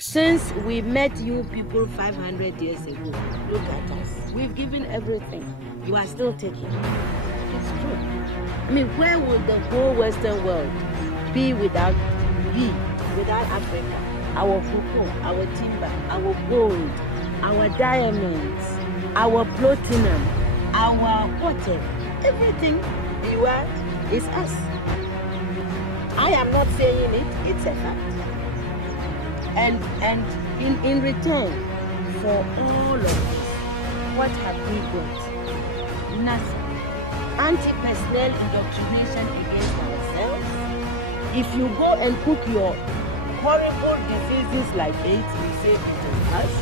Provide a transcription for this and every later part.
Since we met you people 500 years ago, look at us. We've given everything. You are still taking. It's true. I mean, where would the whole Western world be without Africa? Our cocoa, our timber, our gold, our diamonds, our platinum, our whatever. Everything you are is us. I am not saying it, it's a fact. And in return for all of this, what have we got? Nothing. Anti-personnel indoctrination against ourselves. If you go and cook your horrible diseases like AIDS, we say it is us.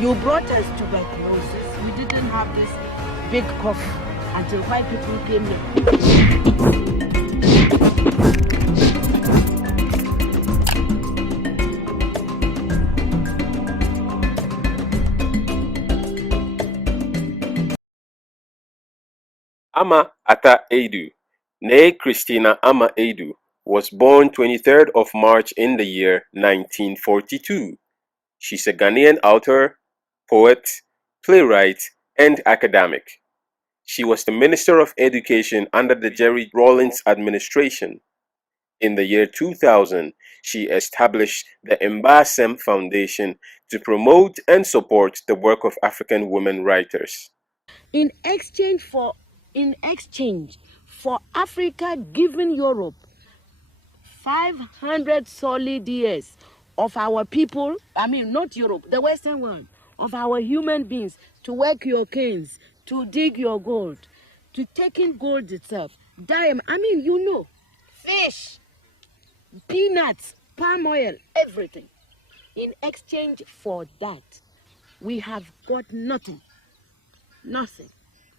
You brought us tuberculosis. We didn't have this big cough until white people came here. Ama Aidoo, née Christina Ama Aidoo, was born 23rd of March in the year 1942. She's a Ghanaian author, poet, playwright, and academic. She was the Minister of Education under the Jerry Rawlings administration. In the year 2000, she established the Mbaasem Foundation to promote and support the work of African women writers. In exchange for Africa giving Europe 500 solid years of our people, I mean not Europe, the Western world, of our human beings to work your canes, to dig your gold, to take in gold itself, diamond, I mean you know, fish, peanuts, palm oil, everything. In exchange for that, we have got nothing. Nothing.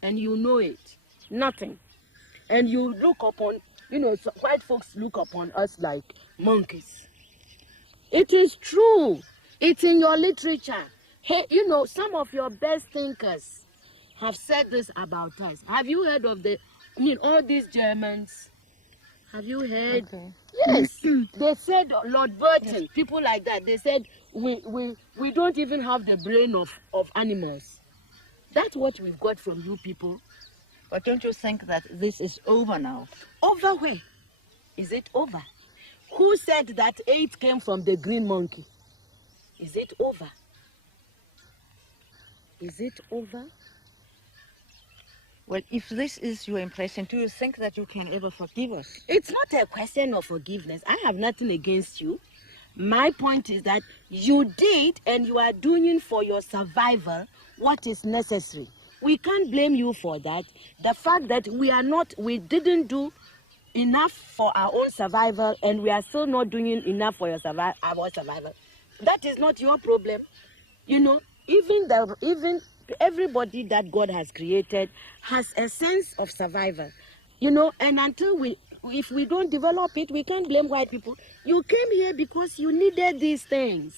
And you know it. Nothing. And you look upon, you know, white folks look upon us like monkeys. It is true. It's in your literature. Hey, you know, some of your best thinkers have said this about us. Have you heard of all these Germans? Have you heard? Okay. Yes. They said Lord Burton, yes. People like that, they said we don't even have the brain of animals. That's what we've got from you people. But don't you think that this is over now? Over where? Is it over? Who said that 8 came from the green monkey? Is it over? Is it over? Well, if this is your impression, do you think that you can ever forgive us? It's not a question of forgiveness. I have nothing against you. My point is that you did and you are doing for your survival what is necessary. We can't blame you for that. The fact that we didn't do enough for our own survival and we are still not doing enough for our survival, that is not your problem. You know, even everybody that God has created has a sense of survival. You know, and if we don't develop it, we can't blame white people. You came here because you needed these things.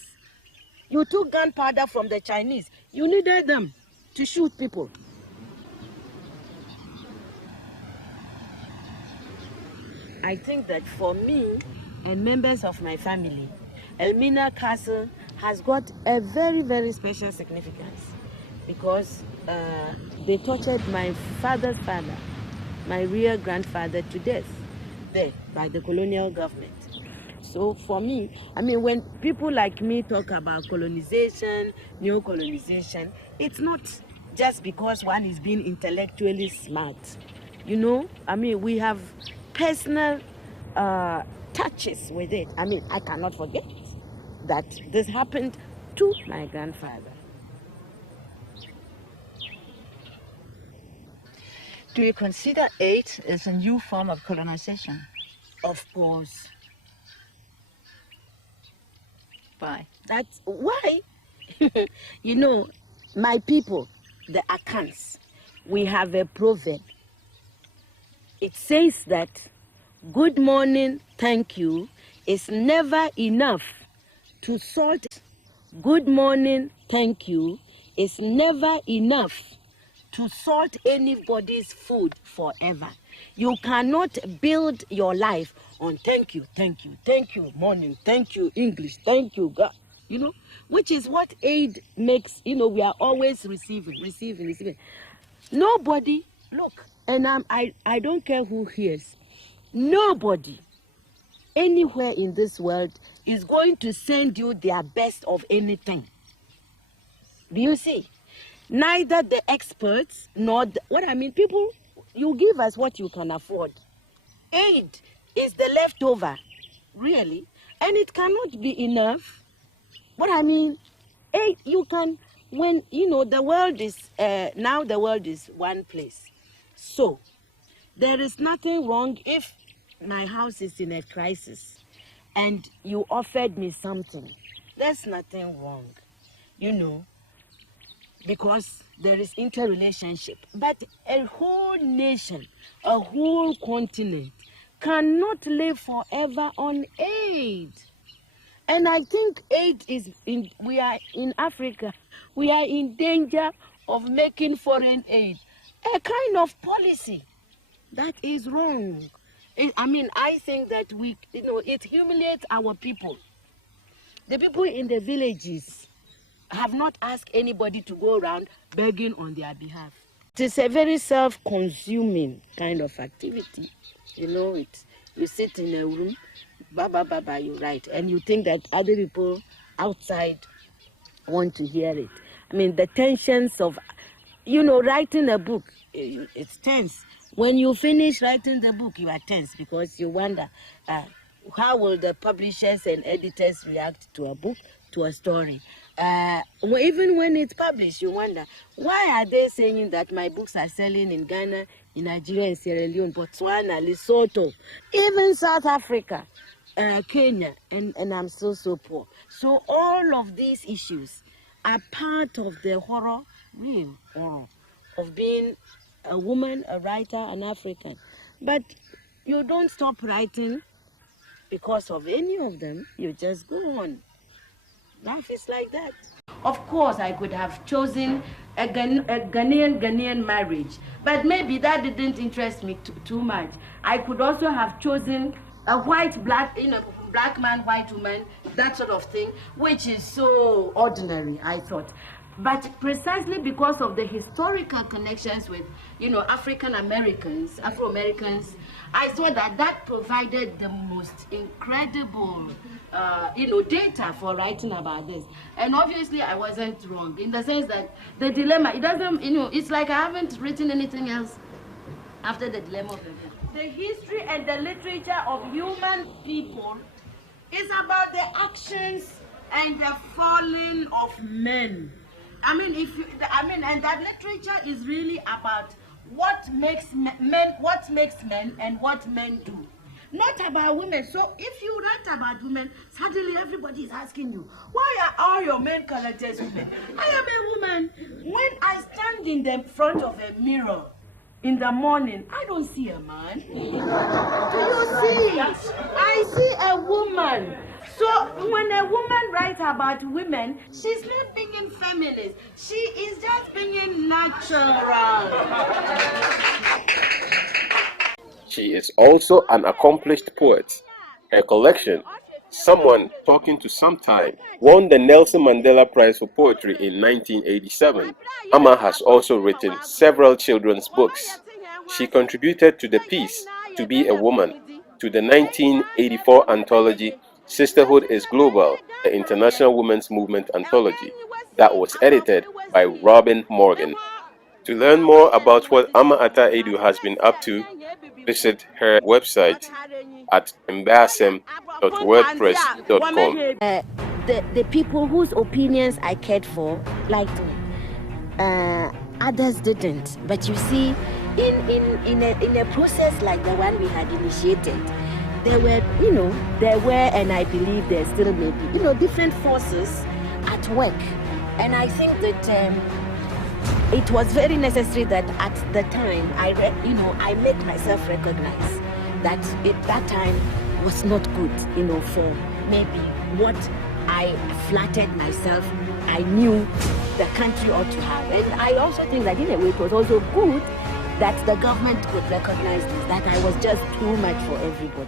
You took gunpowder from the Chinese. You needed them to shoot people. I think that for me and members of my family, Elmina Castle has got a very, very special significance because they tortured my father's father, my real grandfather, to death there by the colonial government. So for me, I mean, when people like me talk about colonization, neo-colonization, it's not just because one is being intellectually smart. You know, I mean, we have personal touches with it. I mean, I cannot forget that this happened to my grandfather. Do you consider AIDS as a new form of colonization? Of course. Why? That's why. You know, my people, the Akans, we have a proverb. It says that good morning, thank you is never enough to salt. Good morning, thank you is never enough to salt anybody's food forever. You cannot build your life on thank you, morning, thank you, English, thank you, God. which is what aid makes. We are always receiving. Nobody, look, and I don't care who hears, nobody anywhere in this world is going to send you their best of anything. Do you see? Neither the experts nor people, you give us what you can afford. Aid is the leftover, really, and it cannot be enough. Aid, you can, when, the world is, now the world is one place. So, there is nothing wrong if my house is in a crisis and you offered me something. There's nothing wrong, because there is interrelationship. But a whole nation, a whole continent cannot live forever on aid. And I think aid we are in Africa, we are in danger of making foreign aid a kind of policy that is wrong. I think that it humiliates our people. The people in the villages have not asked anybody to go around begging on their behalf. It is a very self-consuming kind of activity. You sit in a room, you write, and you think that other people outside want to hear it. The tensions of, writing a book, it's tense. When you finish writing the book, you are tense because you wonder, how will the publishers and editors react to a book, to a story? Even when it's published, you wonder, why are they saying that my books are selling in Ghana, in Nigeria, in Sierra Leone, Botswana, Lesotho, even South Africa, Kenya, and I'm still so poor. So all of these issues are part of the real horror of being a woman, a writer, an African. But you don't stop writing because of any of them. You just go on. Life is like that. Of course, I could have chosen a Ghanaian marriage, but maybe that didn't interest me too much. I could also have chosen a black man, white woman, that sort of thing, which is so ordinary, I thought. But precisely because of the historical connections with, African Americans, Afro-Americans, I thought that provided the most incredible, data for writing about this. And obviously I wasn't wrong in the sense that the dilemma, it doesn't, it's like I haven't written anything else after the dilemma of the history and the literature of human people is about the actions and the falling of men. And that literature is really about what makes men and what men do, not about women. So if you write about women, suddenly everybody is asking you, why are all your main characters women? I am a woman. When I stand in the front of a mirror in the morning, I don't see a man. Do you see? I see a woman. So when a woman writes about women, she's not being feminist. She is just being natural. She is also an accomplished poet. Her collection, Someone Talking to Sometime, won the Nelson Mandela Prize for Poetry in 1987. Ama has also written several children's books. She contributed to the piece To Be a Woman, to the 1984 anthology Sisterhood is Global, the International Women's Movement anthology, that was edited by Robin Morgan. To learn more about what Ama Aidoo has been up to, visit her website at mbaasem.wordpress.com. The people whose opinions I cared for liked me. Others didn't. But you see, in a process like the one we had initiated, there were, and I believe there still may be, different forces at work. And I think that it was very necessary that at the time I make myself recognize that that time was not good, for maybe what I flattered myself I knew the country ought to have. And I also think that in a way it was also good that the government could recognize this, that I was just too much for everybody.